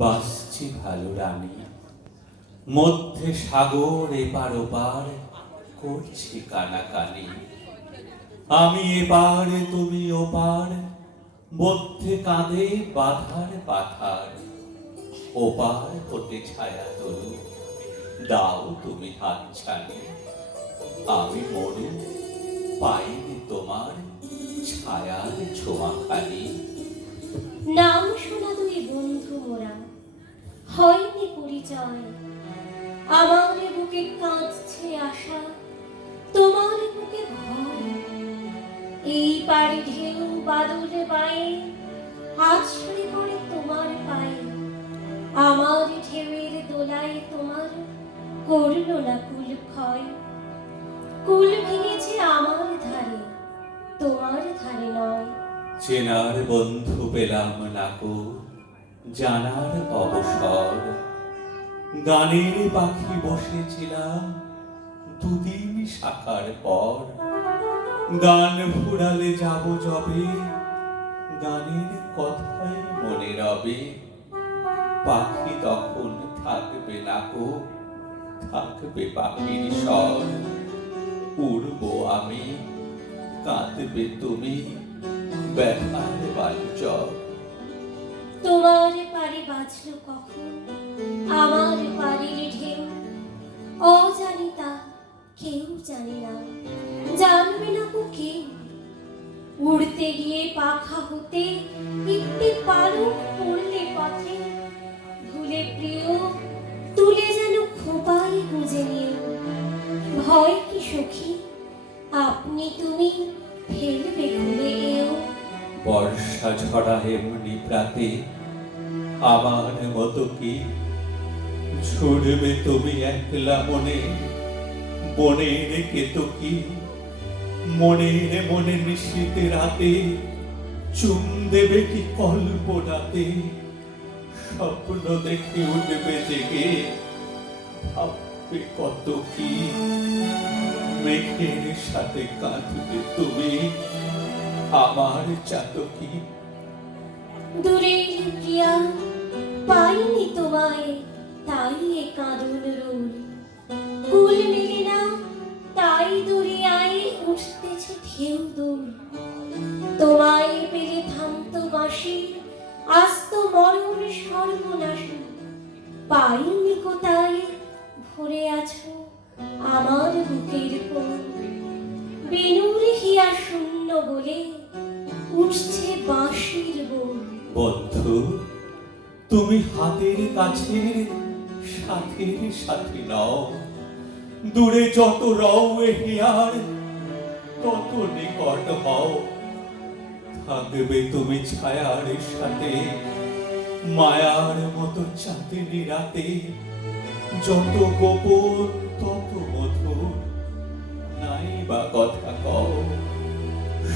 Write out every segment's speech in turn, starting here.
বাসছি ভালো রানী, মধ্যে সাগর এপার ওপার করছি কানাকানি। আমি এপার তুমি ওপার, মধ্যে কাঁধে বাধার পাথার। ওপার হতে ছায়া তরু, দাও তুমি হাত ছানি। আমি মরু, পাইনি তোমার ছায়ার ছোঁয়াখানি। নাম শোনা দুই বন্ধু মোরা, হয়নি পরিচয়। আমার বুকে কাঁদছে আশা, তোমার বুকে ভয়। এই পাড়ে ঢেউ বাদল বায়ে আছড়ে পড়ে তোমার পায়ে। আমার ঢেউয়ের দোলায় তোমার করলো না কুল ক্ষয়। কুল ভেঙেছে আমার ধারে, তোমার ধারে নয়। চেনার বন্ধু পেলাম নাকো, জানার অবসর। গানের পাখি বসেছিলাম দুদিন শাখার পর। গান ফুরালে যাব যবে, গানের কথাই মনে রবে। পাখি তখন থাকবে নাকো, থাকবে পাখির স্বর। উড়বো আমি, কাঁদবে তুমি, ব্যথার বাঞ্চর। তোমার পারে বাজলো কখন আমার পারের ঢেউ। অজানিতা কেউ জানে না, জানবে না কো কেউ। উড়তে গিয়ে পাখা হতে একটি পালক পড়লে পথে। ভুলে প্রিয় তুলে যেন খোপায় গুজে নিও। ভয় কি সখী, আপনি তুমি ফেলবে খুলে এও। বর্ষা ঝরা এমনি প্রাতে আমার মতো কি ছুড়বে তুমি একলা মনে বনের কেতকী। মনের মনে নিশীত রাতে চুম দেবে কি কল্পনাতে। স্বপ্ন দেখে উঠবে জেগে, ভাববে কত কি। মেঘের সাথে কাঁদবে তুমি, আমার চাতকী। দূরের প্রিয়া পাইনি তোমায়, তাই এ কাঁদন রোল। কুল মেলে না তাই দরিয়ায় উঠতেছে ঢেউ দোল। তোমায় পেলে থামতো বাঁশি, আস্ত মরণ সর্বনাশী। পাইনি কোথায় ভরে আছো আমার বুকের কোল। বেনুর হিয়া শূন্য বলে উঠছে বাঁশির বোল। বন্ধু, তুমি হাতের কাছের সাথের সাথী নও। দূরে যত রও এ হিয়ার, তত নিকট হও। থাকবে তুমি ছায়ার সাথে, মায়ার মতো চাঁদনি রাতে। যত গোপন তত মধুর, নাই বা কথা কও।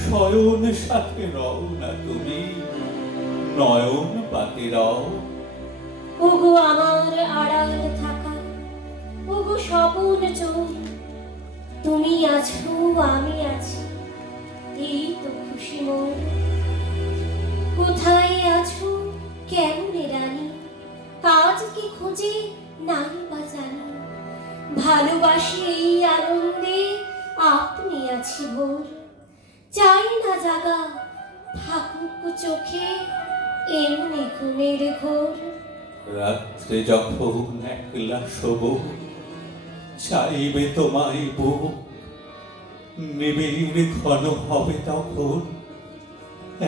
শয়ন সাথে রও না তুমি, নয়ন পাতে রও। ওগো আমার আড়াল থাকা, ওগো স্বপন চোর। তুমি আছো আমি আছি, এই তো খুশি মোর। কোথায় আছো কেমনে রানী, কাজ কি খোঁজে নাই বা জানি। ভালোবাসি এই আনন্দে আপনি আছি ভোর। চাই না জাগা থাকুক চোখে এমনি ঘুমের ঘোর। রাত্রে যখন একলা শোব, চাইবে তোমায় বুক। নিবিড় ঘন হবে তখন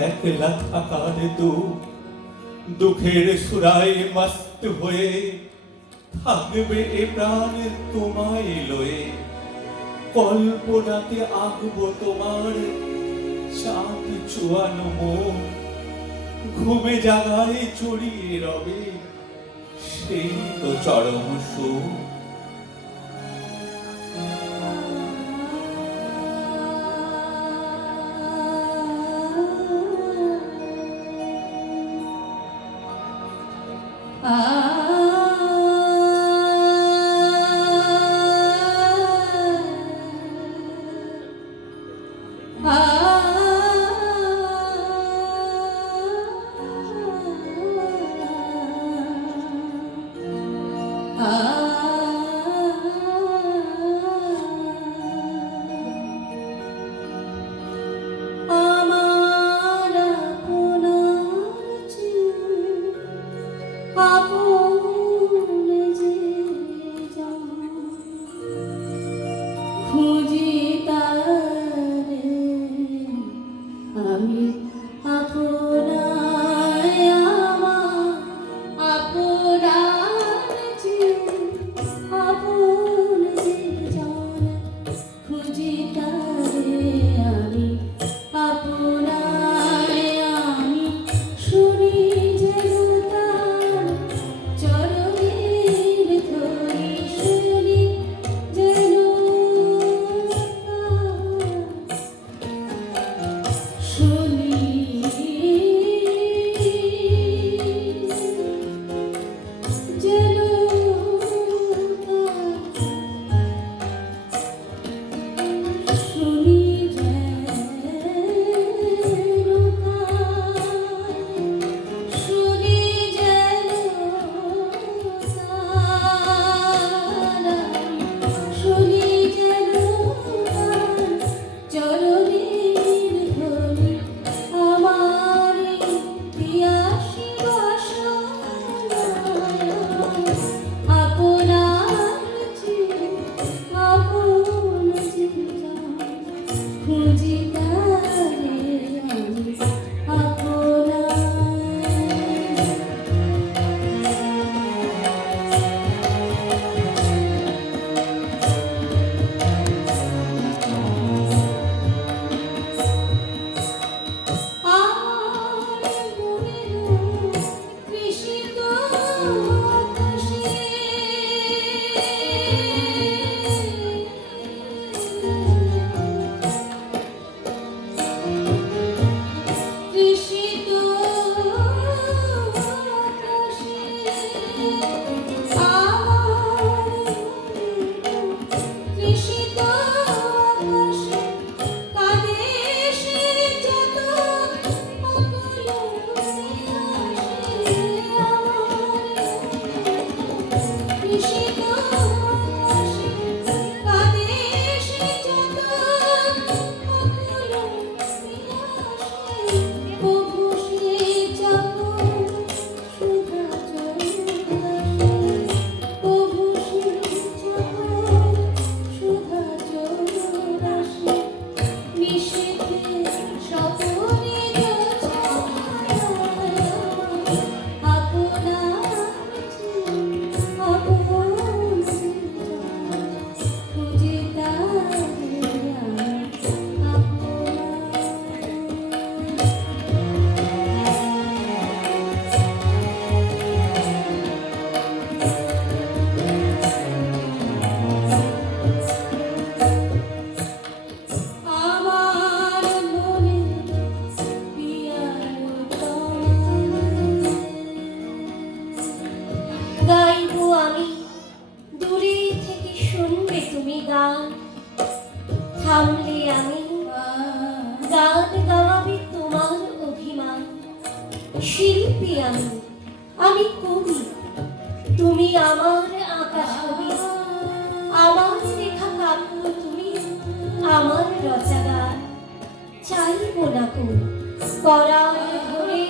একলা থাকার দুঃখ। দুঃখের সুরায় মস্ত হয়ে থাকবে এ প্রাণ তোমায় লয়ে। কল্পনাতে আঁকবো তোমার চাঁদ চুয়ানো মুখ। ঘুমে জাগায় চড়িয়ে রবে সেই তো চরম সুখ। আমার আপনার চেয়ে আপন যে জন, খুঁজি তারে আমি আপনায়, আমার আপনার চেয়ে আপন যে জন, খুঁজি তারে আমি আপনায়, আমি শুনি যেন তার চরণের ধ্বনি, শুনি যেন শুনি যেন শুনি শুনি যেন শুনি যেন চরণের ধ্বনি, আমার পিয়াসী বাসনায় আপনার চেয়ে আপন যে জন, খুঁজি তারে আমি আপনায়। আমার মনের তৃষিত আকাশে তৃষিত আকাশে আমার তৃষিত আকাশে কাঁদে সে যত অকুল আসে, আমার তৃষিত আকাশে কাঁদে সে যত অকুল আসে, প্রভু সে যখন সুধা চরণাসে, প্রভু সে যখন সুধা চরণাসে, নিষেধে স্বপনে ছায়া আপনার চেয়ে আপন যে জন, খুঁজি তারে আমি আপনায়। আমার মনে পিয়ার গাইবো আমি, দূরে থেকে শুনবে তুমি গান, থামলে আমি গান গাওয়াবে তোমার অভিমান। শিল্পী আমি কবি, তুমি আমার আঁকা ছবি, আমার লেখা কাব্য তুমি আমার রচা গান। চাইবো না কোন করার ধরে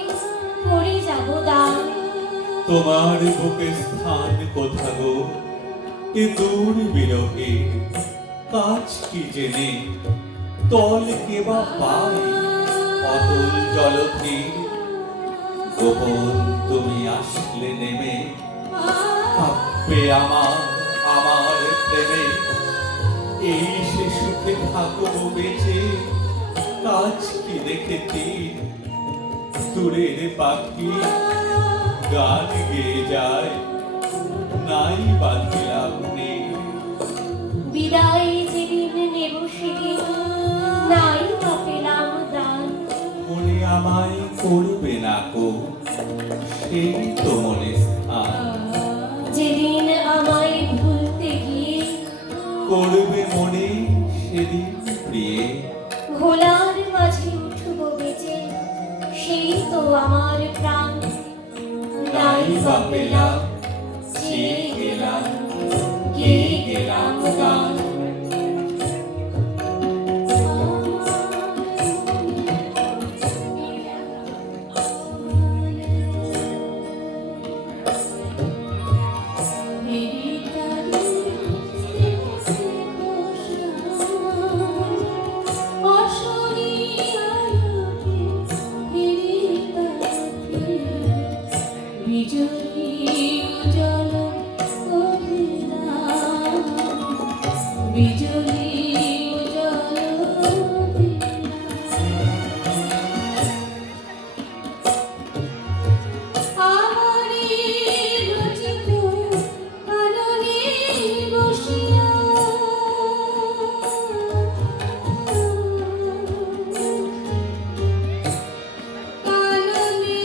করে যাব দান, তোমার বুকে স্থান কোথা গো, এ দূর বিরহে কাজ কি জেনে, তল কে বা পায় অতল জলধি, গোপন তুমি আসলে নেমে কাঁপবে আমার প্রেমে, এই সে সুখে থাকো বেঁচে, কাজ কি দেখেছি দূরের পাখি গান গেয়ে যায়, নাই বাঁধিলাম নেই। বিদায় যেদিন নেব সেদিন নাই বা পেলাম দান, মনে আমায় করবে না কো, সেই তো মনে স্থান, যেদিন আমায় ভুলতে গিয়ে করবে মনে সেদিন প্রিয়ে, ভোলার মাঝে উঠব বেঁচে, সেই তো আমার প্রাণ। নাই বা পেলাম চেয়ে গেলাম উজ্জ্বল অভিলাষ, বিজলী উজ্জ্বল অভিলাষ। আমারই রচিত কাননে বসিয়া কাননে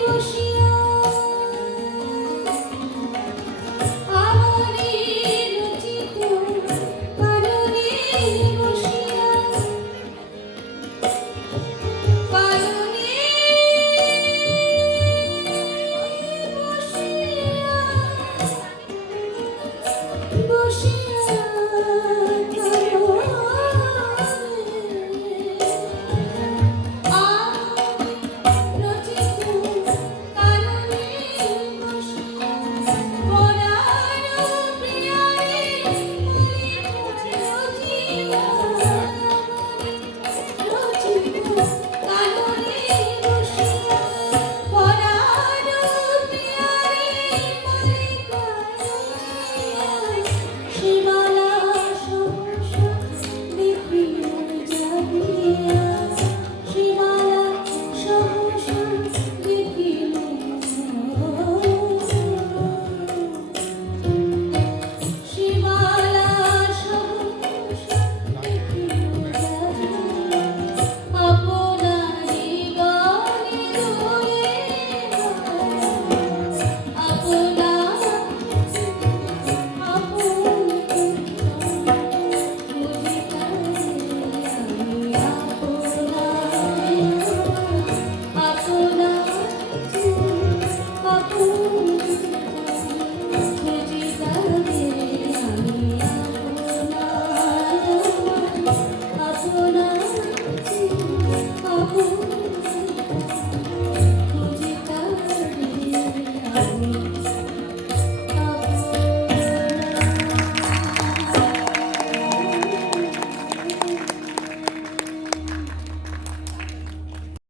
বসিয়া